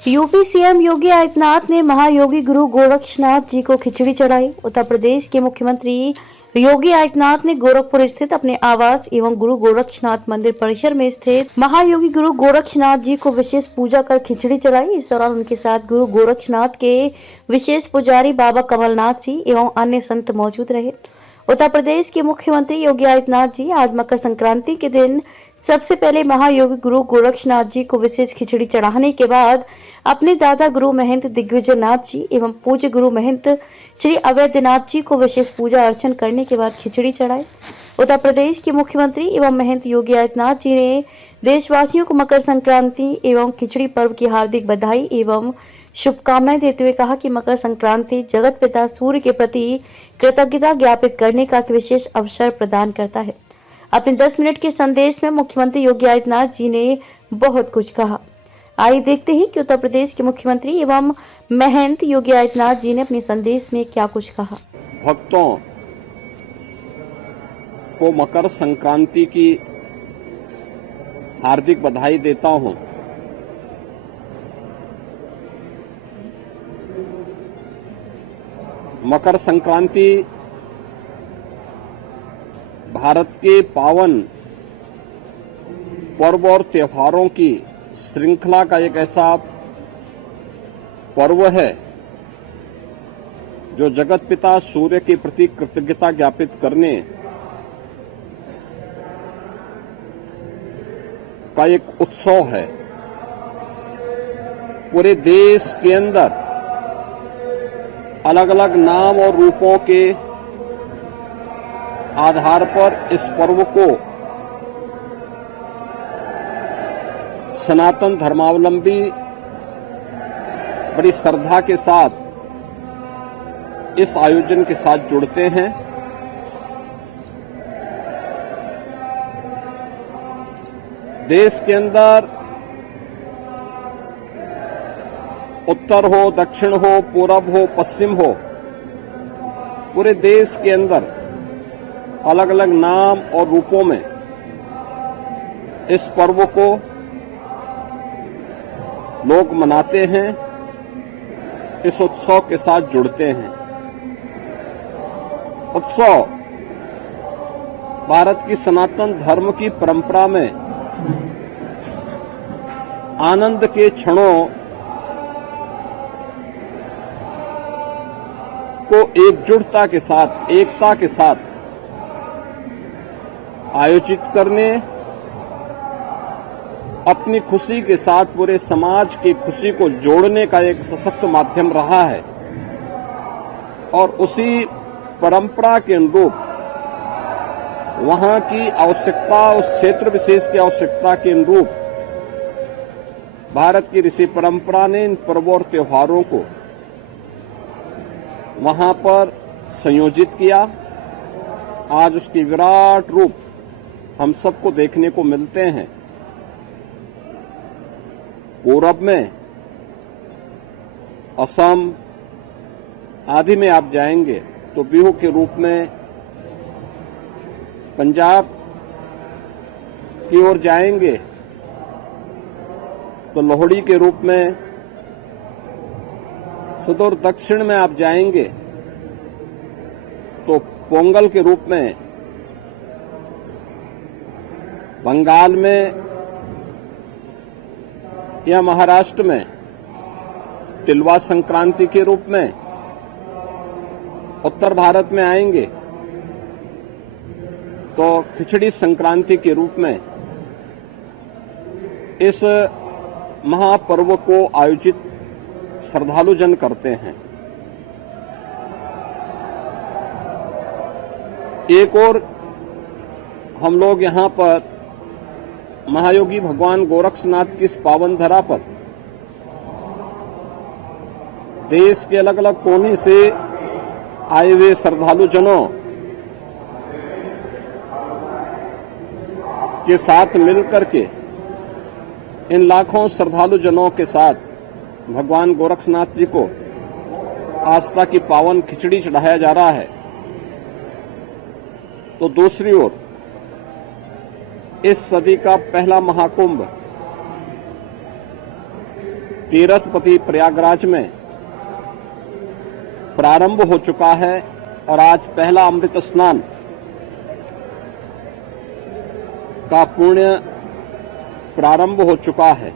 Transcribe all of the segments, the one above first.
UP CM Yogi Adityanath ने महायोगी गुरु गोरक्षनाथ जी को खिचड़ी चढ़ाई। उत्तर प्रदेश के मुख्यमंत्री योगी आदित्यनाथ ने गोरखपुर स्थित अपने आवास एवं गुरु गोरक्षनाथ मंदिर परिसर में स्थित महायोगी गुरु गोरक्षनाथ जी को विशेष पूजा कर खिचड़ी चढ़ाई। इस दौरान उनके साथ गुरु गोरक्षनाथ के विशेष पुजारी बाबा कमलनाथ जी एवं अन्य संत मौजूद रहे। उत्तर प्रदेश के मुख्यमंत्री योगी आदित्यनाथ जी आज मकर संक्रांति के दिन सबसे पहले महायोगी गुरु गोरक्षनाथ जी को विशेष खिचड़ी चढ़ाने के बाद अपने दादा गुरु महंत दिग्विजय नाथ जी एवं पूज्य गुरु महंत श्री अवैधनाथ जी को विशेष पूजा अर्चन करने के बाद खिचड़ी चढ़ाई। उत्तर प्रदेश के मुख्यमंत्री एवं महंत योगी आदित्यनाथ जी ने देशवासियों को मकर संक्रांति एवं खिचड़ी पर्व की हार्दिक बधाई एवं शुभकामनाएं देते हुए कहा कि मकर संक्रांति जगत पिता सूर्य के प्रति कृतज्ञता ज्ञापित करने का विशेष अवसर प्रदान करता है। अपने 10 मिनट के संदेश में मुख्यमंत्री योगी आदित्यनाथ जी ने बहुत कुछ कहा। आइए देखते हैं कि उत्तर प्रदेश के मुख्यमंत्री एवं महंत योगी आदित्यनाथ जी ने अपने संदेश में क्या कुछ कहा। भक्तों को मकर संक्रांति की हार्दिक बधाई देता हूं। मकर संक्रांति भारत के पावन पर्व और त्योहारों की श्रृंखला का एक ऐसा पर्व है जो जगत पिता सूर्य के प्रति कृतज्ञता ज्ञापित करने का एक उत्सव है। पूरे देश के अंदर अलग अलग नाम और रूपों के आधार पर इस पर्व को सनातन धर्मावलंबी बड़ी श्रद्धा के साथ इस आयोजन के साथ जुड़ते हैं। देश के अंदर उत्तर हो, दक्षिण हो, पूरब हो, पश्चिम हो, पूरे देश के अंदर अलग अलग नाम और रूपों में इस पर्व को लोग मनाते हैं, इस उत्सव के साथ जुड़ते हैं। उत्सव भारत की सनातन धर्म की परंपरा में आनंद के क्षणों को एकजुटता के साथ, एकता के साथ आयोजित करने, अपनी खुशी के साथ पूरे समाज की खुशी को जोड़ने का एक सशक्त माध्यम रहा है। और उसी परंपरा के अनुरूप वहां की आवश्यकता, उस क्षेत्र विशेष की आवश्यकता के अनुरूप भारत की ऋषि परंपरा ने इन पर्वों और त्योहारों को वहां पर संयोजित किया। आज उसकी विराट रूप हम सबको देखने को मिलते हैं। पूरब में असम आदि में आप जाएंगे तो बिहू के रूप में, पंजाब की ओर जाएंगे तो लोहड़ी के रूप में, सुदूर दक्षिण में आप जाएंगे तो पोंगल के रूप में, बंगाल में या महाराष्ट्र में तिलवा संक्रांति के रूप में, उत्तर भारत में आएंगे तो खिचड़ी संक्रांति के रूप में इस महापर्व को आयोजित श्रद्धालु जन करते हैं। एक और हम लोग यहां पर महायोगी भगवान गोरक्षनाथ की इस पावन धरा पर देश के अलग अलग कोने से आए हुए श्रद्धालु जनों के साथ मिलकर के, इन लाखों श्रद्धालु जनों के साथ भगवान गोरक्षनाथ जी को आस्था की पावन खिचड़ी चढ़ाया जा रहा है। तो दूसरी ओर इस सदी का पहला महाकुंभ तीर्थपति प्रयागराज में प्रारंभ हो चुका है और आज पहला अमृत स्नान का पुण्य प्रारंभ हो चुका है।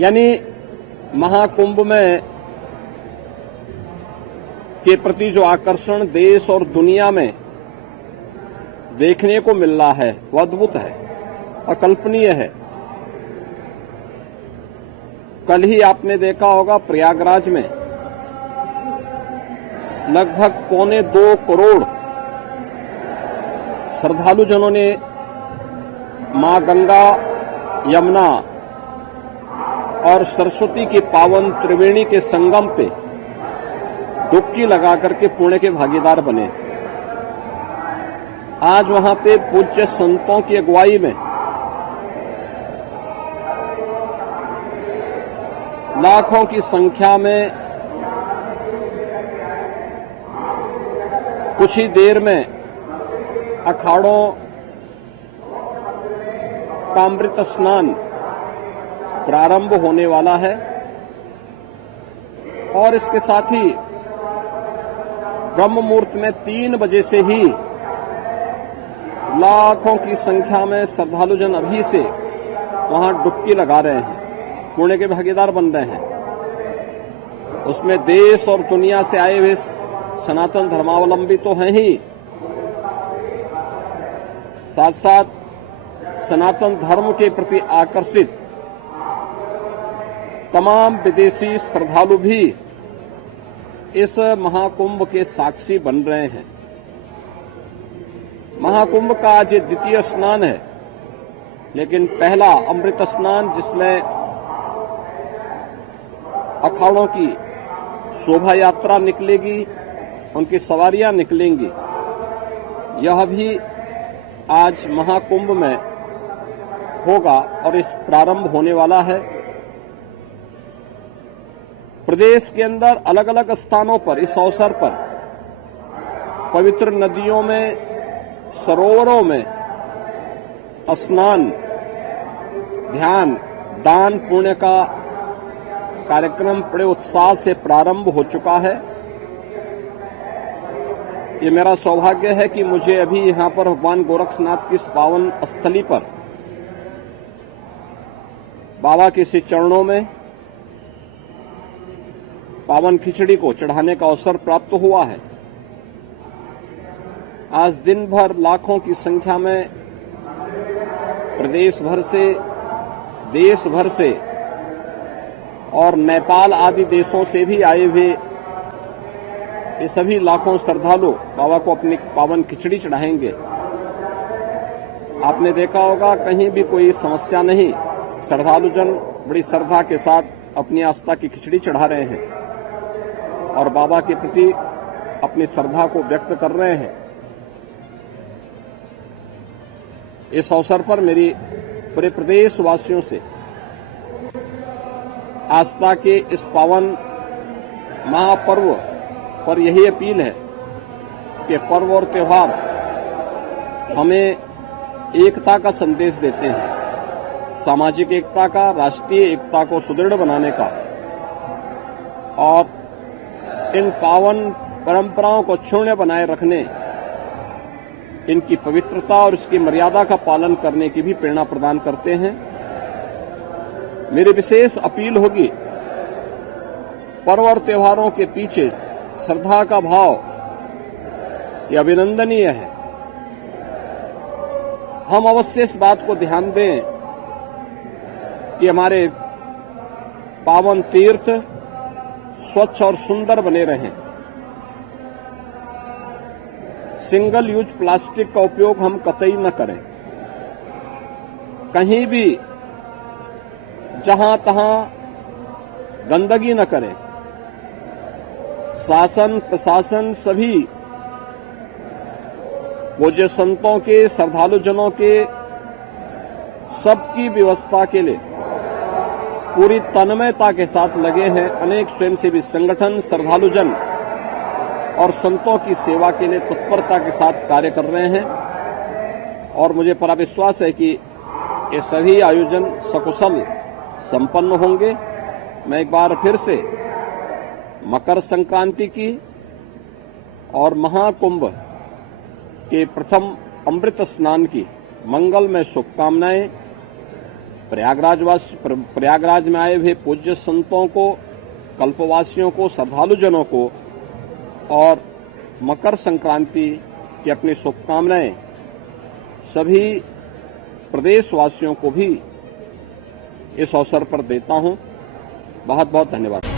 यानी महाकुंभ में के प्रति जो आकर्षण देश और दुनिया में देखने को मिल रहा है वो अद्भुत है, अकल्पनीय है। कल ही आपने देखा होगा प्रयागराज में लगभग 1.25 करोड़ श्रद्धालुजनों ने मां गंगा, यमुना और सरस्वती की पावन त्रिवेणी के संगम पे डुबकी लगा करके पुण्य के भागीदार बने। आज वहां पे पूज्य संतों की अगुवाई में लाखों की संख्या में कुछ ही देर में अखाड़ों का अमृत स्नान प्रारंभ होने वाला है और इसके साथ ही ब्रह्म मुहूर्त में 3 बजे से ही लाखों की संख्या में श्रद्धालुजन अभी से वहां डुबकी लगा रहे हैं, पुण्य के भागीदार बन रहे हैं। उसमें देश और दुनिया से आए हुए सनातन धर्मावलंबी तो हैं ही, साथ साथ सनातन धर्म के प्रति आकर्षित तमाम विदेशी श्रद्धालु भी इस महाकुंभ के साक्षी बन रहे हैं। महाकुंभ का आज ये द्वितीय स्नान है, लेकिन पहला अमृत स्नान जिसमें अखाड़ों की शोभा यात्रा निकलेगी, उनकी सवारियां निकलेंगी, यह भी आज महाकुंभ में होगा और इस प्रारंभ होने वाला है। प्रदेश के अंदर अलग अलग स्थानों पर इस अवसर पर पवित्र नदियों में, सरोवरों में स्नान, ध्यान, दान, पुण्य का कार्यक्रम बड़े उत्साह से प्रारंभ हो चुका है। ये मेरा सौभाग्य है कि मुझे अभी यहां पर भगवान गोरक्षनाथ की इस पावन स्थली पर बाबा के श्री चरणों में पावन खिचड़ी को चढ़ाने का अवसर प्राप्त हुआ है। आज दिन भर लाखों की संख्या में प्रदेश भर से, देश भर से और नेपाल आदि देशों से भी आए हुए ये सभी लाखों श्रद्धालु बाबा को अपनी पावन खिचड़ी चढ़ाएंगे। आपने देखा होगा कहीं भी कोई समस्या नहीं, श्रद्धालुजन बड़ी श्रद्धा के साथ अपनी आस्था की खिचड़ी चढ़ा रहे हैं और बाबा के प्रति अपनी श्रद्धा को व्यक्त कर रहे हैं। इस अवसर पर मेरी पूरे प्रदेश वासियों से आस्था के इस पावन महापर्व पर यही अपील है कि पर्व और त्योहार हमें एकता का संदेश देते हैं, सामाजिक एकता का, राष्ट्रीय एकता को सुदृढ़ बनाने का, और इन पावन परंपराओं को क्षुण्य बनाए रखने, इनकी पवित्रता और इसकी मर्यादा का पालन करने की भी प्रेरणा प्रदान करते हैं। मेरी विशेष अपील होगी, पर्व और त्योहारों के पीछे श्रद्धा का भाव यह अभिनंदनीय है। हम अवश्य इस बात को ध्यान दें कि हमारे पावन तीर्थ स्वच्छ और सुंदर बने रहें। सिंगल यूज प्लास्टिक का उपयोग हम कतई न करें। कहीं भी जहां तहां गंदगी न करें। शासन प्रशासन सभी पूज्य संतों के, श्रद्धालुजनों के सबकी व्यवस्था के लिए पूरी तन्मयता के साथ लगे हैं। अनेक स्वयंसेवी संगठन श्रद्धालुजन और संतों की सेवा के लिए तत्परता के साथ कार्य कर रहे हैं और मुझे पूरा विश्वास है कि ये सभी आयोजन सकुशल संपन्न होंगे। मैं एक बार फिर से मकर संक्रांति की और महाकुंभ के प्रथम अमृत स्नान की मंगलमय शुभकामनाएं प्रयागराज में आए हुए पूज्य संतों को, कल्पवासियों को, श्रद्धालुजनों को और मकर संक्रांति की अपनी शुभकामनाएं सभी प्रदेशवासियों को भी इस अवसर पर देता हूं। बहुत बहुत धन्यवाद।